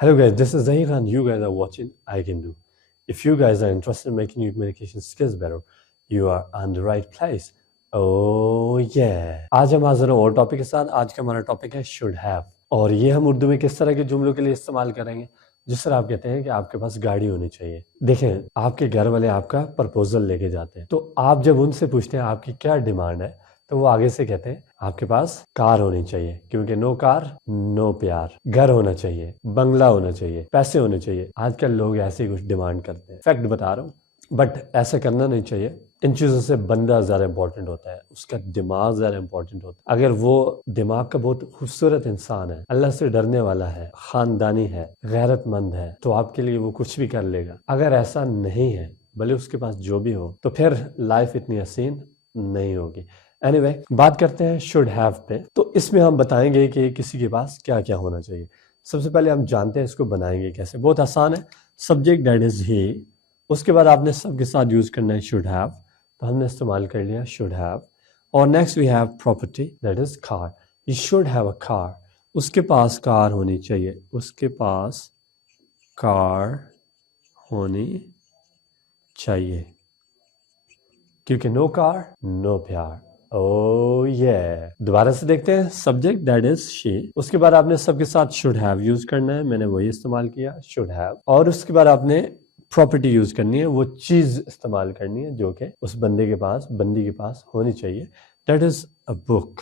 Hello guys, this is Zahir Khan. You guys are watching I Can Do. If you guys are interested in making your communication skills better, you are on the right place. Oh yeah. आज हम हाजिर हैं और topic के साथ। आज का हमारा टॉपिक है शुड हैव, और ये हम उर्दू में किस तरह के जुमलों के लिए इस्तेमाल करेंगे। जिस तरह आप कहते हैं कि आपके पास गाड़ी होनी चाहिए। देखें, आपके घर वाले आपका प्रपोजल लेके जाते हैं, तो आप जब उनसे पूछते हैं आपकी क्या डिमांड है, तो वो आगे से कहते हैं आपके पास कार होनी चाहिए, क्योंकि नो कार नो प्यार। घर होना चाहिए, बंगला होना चाहिए, पैसे होने चाहिए। आजकल लोग ऐसे ही कुछ डिमांड करते हैं, फैक्ट बता रहा हूँ, बट ऐसा करना नहीं चाहिए। इन चीज़ों से बंदा ज़्यादा इंपॉर्टेंट होता है, उसका दिमाग ज़्यादा इंपॉर्टेंट होता है। अगर वो दिमाग का बहुत खूबसूरत इंसान है, अल्लाह से डरने वाला है, खानदानी है, गैरतमंद है, तो आपके लिए वो कुछ भी कर लेगा। अगर ऐसा नहीं है, भले उसके पास जो भी हो, तो फिर लाइफ इतनी हसीन नहीं होगी। एनीवे, बात करते हैं शुड हैव पे। तो इसमें हम बताएंगे कि किसी के पास क्या क्या होना चाहिए। सबसे पहले हम जानते हैं इसको बनाएंगे कैसे। बहुत आसान है। सब्जेक्ट दैट इज ही, उसके बाद आपने सबके साथ यूज करना है शुड हैव, तो हमने इस्तेमाल कर लिया शुड हैव। और next we have property that is car. He should have a car, उसके पास कार होनी चाहिए, उसके पास कार होनी चाहिए, क्योंकि नो कार नो प्यार। ओह ये दोबारा से देखते हैं। सब्जेक्ट दैट इज शी, उसके बाद आपने सबके साथ शुड हैव यूज करना है, मैंने वही इस्तेमाल किया शुड हैव। और उसके बाद आपने प्रॉपर्टी यूज करनी है, वो चीज इस्तेमाल करनी है जो कि उस बंदी के पास होनी चाहिए। That is a book,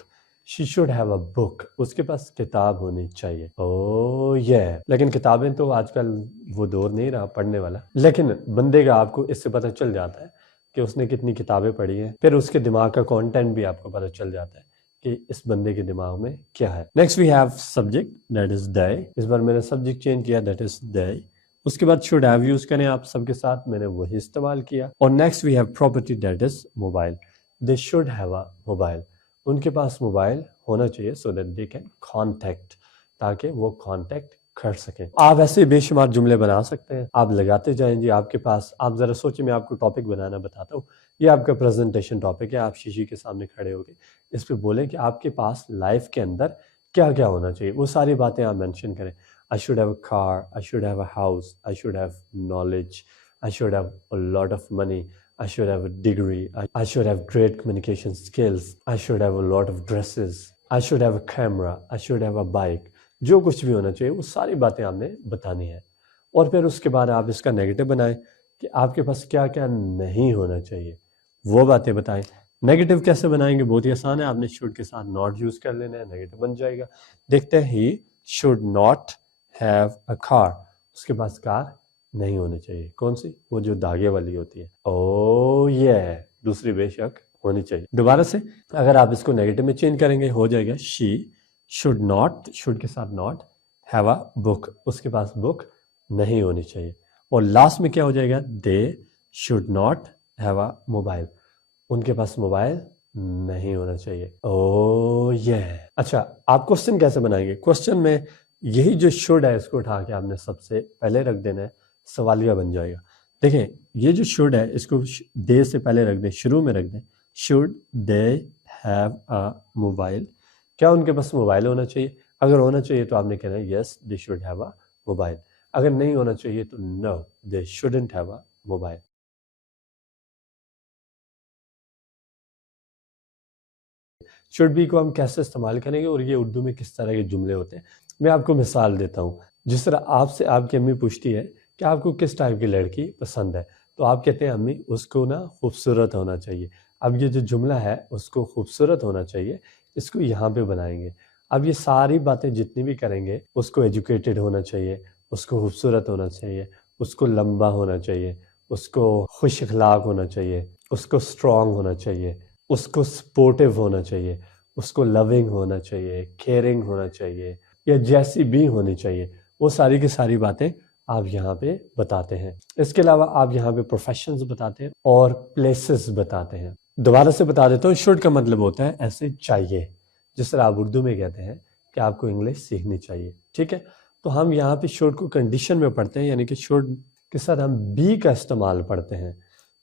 she should have a book, उसके पास किताब होनी चाहिए। ओह ये लेकिन किताबें तो आजकल वो दौर नहीं रहा पढ़ने वाला, लेकिन बंदे का आपको इससे पता चल जाता है कि उसने कितनी किताबें पढ़ी हैं। फिर उसके दिमाग का कंटेंट भी आपको पता चल जाता है कि इस बंदे के दिमाग में क्या है। Next we have subject that is they. इस बार मैंने सब्जेक्ट चेंज किया, दैट इज दे। उसके बाद शुड हैव यूज करें आप सबके साथ, मैंने वही इस्तेमाल किया। और next we have property that is mobile. They should have a mobile, उनके पास मोबाइल होना चाहिए so that they can contact, ताकि वो कॉन्टेक्ट कर सकें। आप ऐसे बेशुमार जुमले बना सकते हैं, आप लगाते जाएं जी। आपके पास, आप जरा सोचिए, मैं आपको टॉपिक बनाना बताता हूँ। ये आपका प्रेजेंटेशन टॉपिक है, आप शीशी के सामने खड़े होके इस पे बोलें कि आपके पास लाइफ के अंदर क्या क्या होना चाहिए। वो सारी बातें आप मेंशन करें। I should have a car, I should have a house, I should have knowledge, I should have a lot of money, I should have a degree. I should have great communication skills. I should have a lot of dresses. I should have a camera. I should have a bike. जो कुछ भी होना चाहिए वो सारी बातें आपने बतानी है। और फिर उसके बाद आप इसका नेगेटिव बनाएं कि आपके पास क्या क्या नहीं होना चाहिए, वो बातें बताएं। नेगेटिव कैसे बनाएंगे, बहुत ही आसान है। आपने शुड के साथ नॉट यूज कर लेना है, नेगेटिव बन जाएगा। देखते हैं, he should not have a car, उसके पास कार नहीं होनी चाहिए। कौन सी? वो जो धागे वाली होती है। ओ ये दूसरी बेशक होनी चाहिए। दोबारा से अगर आप इसको नेगेटिव में चेंज करेंगे, हो जाएगा शी शुड नॉट, शुड के साथ नॉट, हैव अ बुक, उसके पास बुक नहीं होनी चाहिए। और लास्ट में क्या हो जाएगा? They should not have a mobile, उनके पास मोबाइल नहीं होना चाहिए। ओ ये अच्छा, आप क्वेश्चन कैसे बनाएंगे? क्वेश्चन में यही जो शुड है इसको उठा के आपने सबसे पहले रख देना है, सवालिया बन जाएगा। देखें, ये जो शुड है इसको दे से पहले रख दें, शुरू में रख दें। Should they have a mobile, क्या उनके पास मोबाइल होना चाहिए? अगर होना चाहिए तो आपने कहना है yes they should have a mobile. अगर नहीं होना चाहिए तो no they shouldn't have a mobile. Should be को हम कैसे इस्तेमाल करेंगे और ये उर्दू में किस तरह के जुमले होते हैं, मैं आपको मिसाल देता हूँ। जिस तरह आपसे आपकी अम्मी पूछती है कि आपको किस टाइप की लड़की पसंद है, तो आप कहते हैं अम्मी उसको ना खूबसूरत होना चाहिए। अब ये जो जुमला है उसको खूबसूरत होना चाहिए, इसको यहाँ पे बनाएंगे। अब ये सारी बातें जितनी भी करेंगे, उसको एजुकेटेड होना चाहिए, उसको खूबसूरत होना चाहिए, उसको लंबा होना चाहिए, उसको खुश अखलाक होना चाहिए, उसको स्ट्रांग होना चाहिए, उसको सपोर्टिव होना चाहिए, उसको लविंग होना चाहिए, केयरिंग होना चाहिए, या जैसी भी होनी चाहिए। वो सारी की सारी बातें आप यहाँ पे बताते हैं। इसके अलावा आप यहाँ पे प्रोफेशंस बताते हैं और प्लेसेस बताते हैं। दोबारा से बता देता हूँ, शुड का मतलब होता है ऐसे चाहिए, जिस तरह आप उर्दू में कहते हैं कि आपको इंग्लिश सीखनी चाहिए। ठीक है, तो हम यहाँ पे शुड को कंडीशन में पढ़ते हैं, यानी कि शुड के साथ हम बी का इस्तेमाल पढ़ते हैं।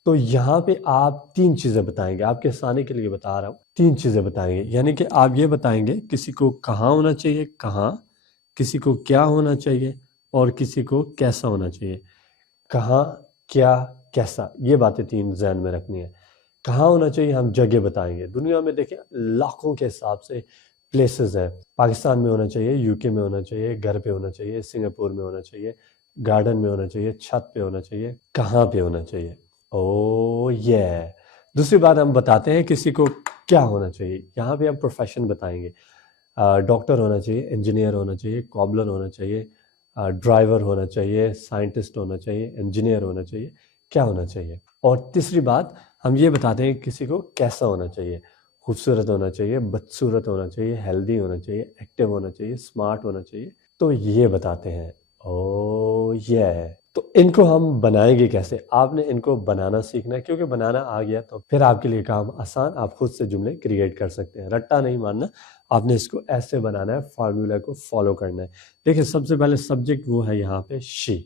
तो यहाँ पे आप तीन चीजें बताएंगे, आपके आसानी के लिए बता रहा हूँ, तीन चीजें बताएंगे। यानी कि आप ये बताएंगे किसी को कहाँ होना चाहिए, कहाँ, किसी को क्या होना चाहिए और किसी को कैसा होना चाहिए। कहाँ, क्या, कैसा, ये बातें 3 जहन में रखनी है। कहाँ होना चाहिए हम जगह बताएंगे। दुनिया में देखिए लाखों के हिसाब से प्लेसेस हैं। पाकिस्तान में होना चाहिए, यूके में होना चाहिए, घर पे होना चाहिए, सिंगापुर में होना चाहिए, गार्डन में होना चाहिए, छत पे होना चाहिए, कहाँ पे होना चाहिए। ओ ये दूसरी बात हम बताते हैं किसी को क्या होना चाहिए। यहाँ पे हम प्रोफेशन बताएंगे। डॉक्टर होना चाहिए, इंजीनियर होना चाहिए, कॉबलर होना चाहिए, ड्राइवर होना चाहिए, साइंटिस्ट होना चाहिए, इंजीनियर होना चाहिए, क्या होना चाहिए। और तीसरी बात हम ये बताते हैं किसी को कैसा होना चाहिए। खूबसूरत होना चाहिए, बदसूरत होना चाहिए, हेल्दी होना चाहिए, एक्टिव होना चाहिए, स्मार्ट होना चाहिए, तो ये बताते हैं। ओ ये तो इनको हम बनाएंगे कैसे। आपने इनको बनाना सीखना है, क्योंकि बनाना आ गया तो फिर आपके लिए काम आसान। आप खुद से जुमले क्रिएट कर सकते हैं। रट्टा नहीं मारना, आपने इसको ऐसे बनाना है, फार्मूला को फॉलो करना है। देखिए सबसे पहले सब्जेक्ट वो है यहाँ पे शी।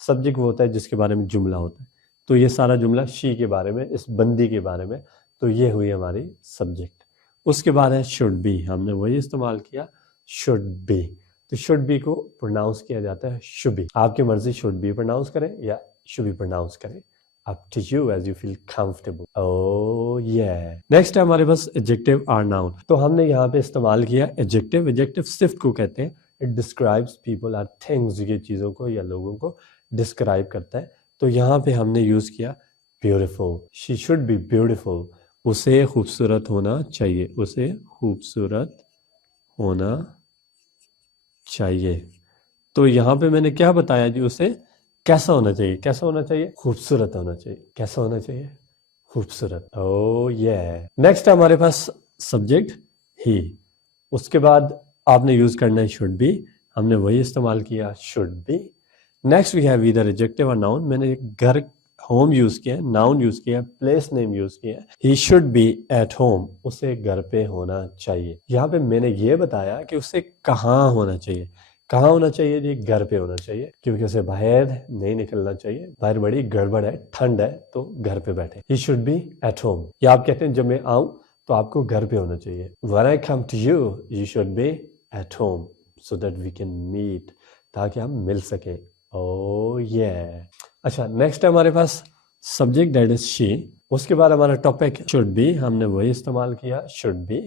सब्जेक्ट वो होता है जिसके बारे में जुमला होता है। तो ये सारा जुमला शी के बारे में, इस बंदी के बारे में, तो ये हुई हमारी सब्जेक्ट। उसके बाद है शुड बी, हमने वही इस्तेमाल किया शुड बी। तो शुड बी को प्रोनाउंस किया जाता है शुड बी। आपकी मर्जी शुड बी प्रोनाउंस करें या शुड बी प्रोनाउंस करें, up to you as you feel comfortable. Oh yeah. Next है हमारे पास एडजेक्टिव आर नाउन। तो हमने यहाँ पे इस्तेमाल किया एडजेक्टिव। एडजेक्टिव सिफ्त को कहते हैं। It describes people or things, ये चीज़ों को या लोगों को डिस्क्राइब करता है। तो यहाँ पे हमने यूज़ किया beautiful. She should be beautiful, उसे खूबसूरत होना चाहिए, उसे खूबसूरत होना चाहिए। तो यहाँ पे मैंने क्या बताया जी, उसे कैसा होना चाहिए। कैसा होना चाहिए, खूबसूरत होना चाहिए। कैसा होना चाहिए, खूबसूरत। ओ ये नेक्स्ट है हमारे पास सब्जेक्ट ही। उसके बाद आपने यूज करना है शुड बी, हमने वही इस्तेमाल किया should be. Next we have either adjective और नाउन। मैंने घर होम यूज किया, नाउन यूज किया, प्लेस नेम यूज किया। He should be at home, उसे घर पे होना चाहिए। यहाँ पे मैंने ये बताया कि उसे कहाँ होना चाहिए। कहाँ होना चाहिए जी, घर पे होना चाहिए, क्योंकि उसे बाहर नहीं निकलना चाहिए। बाहर बड़ी गड़बड़ है, ठंड है, तो घर पे बैठे। ही शुड बी एट होम। या आप कहते हैं जब मैं आऊं तो आपको घर पे होना चाहिए। When I come to you, you should be at home so that we can meet, ताकि हम मिल सके। Oh yeah. अच्छा नेक्स्ट है हमारे पास सब्जेक्ट दैट इज शी। उसके बाद हमारा टॉपिक शुड बी, हमने वही इस्तेमाल किया should be.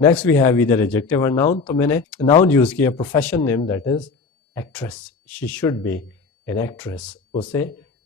Next we have either adjective और नाउन। तो मैंने नाउन यूज किया profession name that is actress. She should be an actress, उसे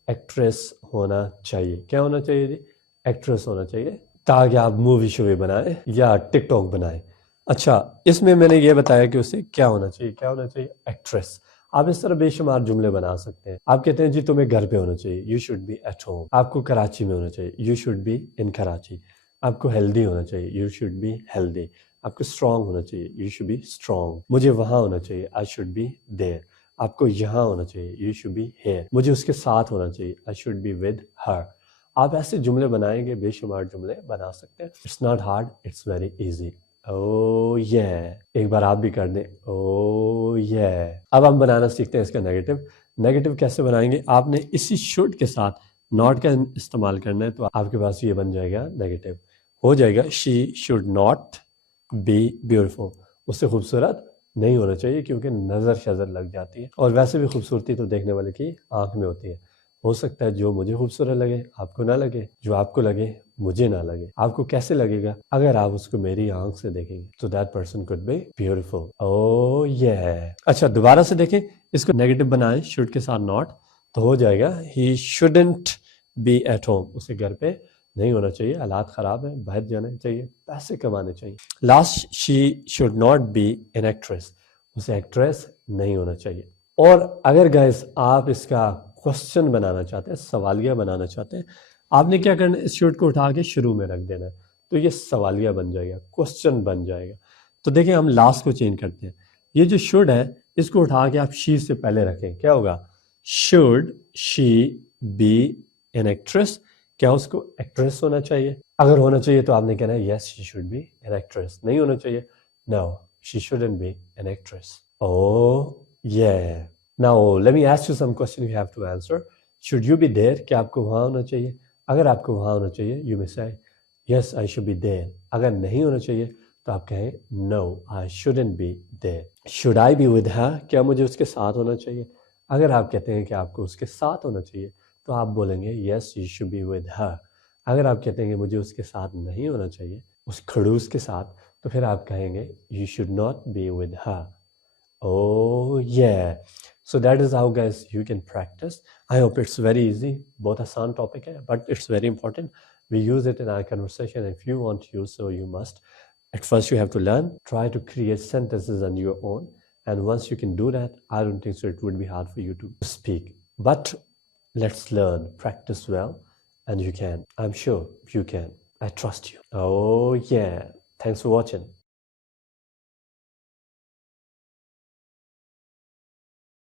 एक्ट्रेस होना चाहिए। क्या होना चाहिए जी, एक्ट्रेस होना चाहिए, ताकि आप मूवी शूवी बनाए या टिकटॉक बनाए। अच्छा इसमें मैंने ये बताया कि उसे क्या होना चाहिए। क्या होना चाहिए, एक्ट्रेस। आप इस तरह बेशुमार जुमले बना सकते हैं। आप कहते हैं जी तुम्हें घर पे होना चाहिए, you should be at home. आपको कराची में होना चाहिए, you should be in Karachi. आपको हेल्दी होना चाहिए, यू शुड बी हेल्दी। आपको स्ट्रांग होना चाहिए, यू शुड बी स्ट्रांग। मुझे वहां होना चाहिए, आई शुड बी देयर। आपको यहाँ होना चाहिए, यू शुड बी हेयर। मुझे उसके साथ होना चाहिए, I should be with her. आप ऐसे जुमले बनाएंगे, बेशुमार जुमले बना सकते हैं। It's not hard, it's very easy. Oh ये एक बार आप भी कर दें। ओ ये अब हम बनाना सीखते हैं इसका नेगेटिव। नेगेटिव कैसे बनाएंगे, आपने इसी शुड के साथ नॉट का इस्तेमाल करना है। तो आपके पास ये बन जाएगा नेगेटिव, हो जाएगा she should not be beautiful. उससे खूबसूरत नहीं होना चाहिए, क्योंकि नज़र शज़र लग जाती है। और वैसे भी खूबसूरती तो देखने वाले की आंख में होती है। हो सकता है जो मुझे खूबसूरत लगे आपको ना लगे, जो आपको लगे मुझे ना लगे। आपको कैसे लगेगा, अगर आप उसको मेरी आंख से देखेंगे तो that person could be beautiful. Oh ये अच्छा दोबारा से देखें, इसको नेगेटिव बनाएं शुड के साथ नॉट, तो हो जाएगा he shouldn't be at home. उसे घर पे नहीं होना चाहिए, हालात खराब है, बाहर जाना चाहिए, पैसे कमाने चाहिए। Last, she should not be an actress, उसे एक्ट्रेस नहीं होना चाहिए। और अगर गाइस आप इसका क्वेश्चन बनाना चाहते हैं, सवालिया बनाना चाहते हैं, आपने क्या करना है, इस शुड को उठा के शुरू में रख देना है, तो ये सवालिया बन जाएगा, क्वेश्चन बन जाएगा। तो देखिए हम लास्ट को चेंज करते हैं। ये जो शुड है इसको उठा के आप शी से पहले रखें, क्या होगा, should she be an actress. क्या उसको एक्ट्रेस होना चाहिए? अगर होना चाहिए तो आपने कहना है yes she should be an actress. नहीं होना चाहिए, no she shouldn't be an actress. Oh yeah. Now let me ask you some question you have to answer. Should you be there? क्या आपको वहाँ होना चाहिए? अगर आपको वहाँ होना चाहिए, you may say yes I should be there. अगर नहीं होना चाहिए तो आप कहें no I shouldn't be there. Should I be with her? क्या मुझे उसके साथ होना चाहिए? अगर आप कहते हैं कि आपको उसके साथ होना चाहिए तो आप बोलेंगे yes you should be with her। अगर आप कहते हैं कि मुझे उसके साथ नहीं होना चाहिए, उस खड़ूस के साथ, तो फिर आप कहेंगे you should not be with her। Oh yeah, so that is how guys you can practice। I hope it's very easy, बहुत आसान topic है but it's very important। We use it in our conversation। If you want to use, so you must। At first you have to learn, try to create sentences on your own, and once you can do that, I don't think so it would be hard for you to speak। But let's learn, practice well, and you can। I'm sure you can। I trust you। Oh yeah, thanks for watching।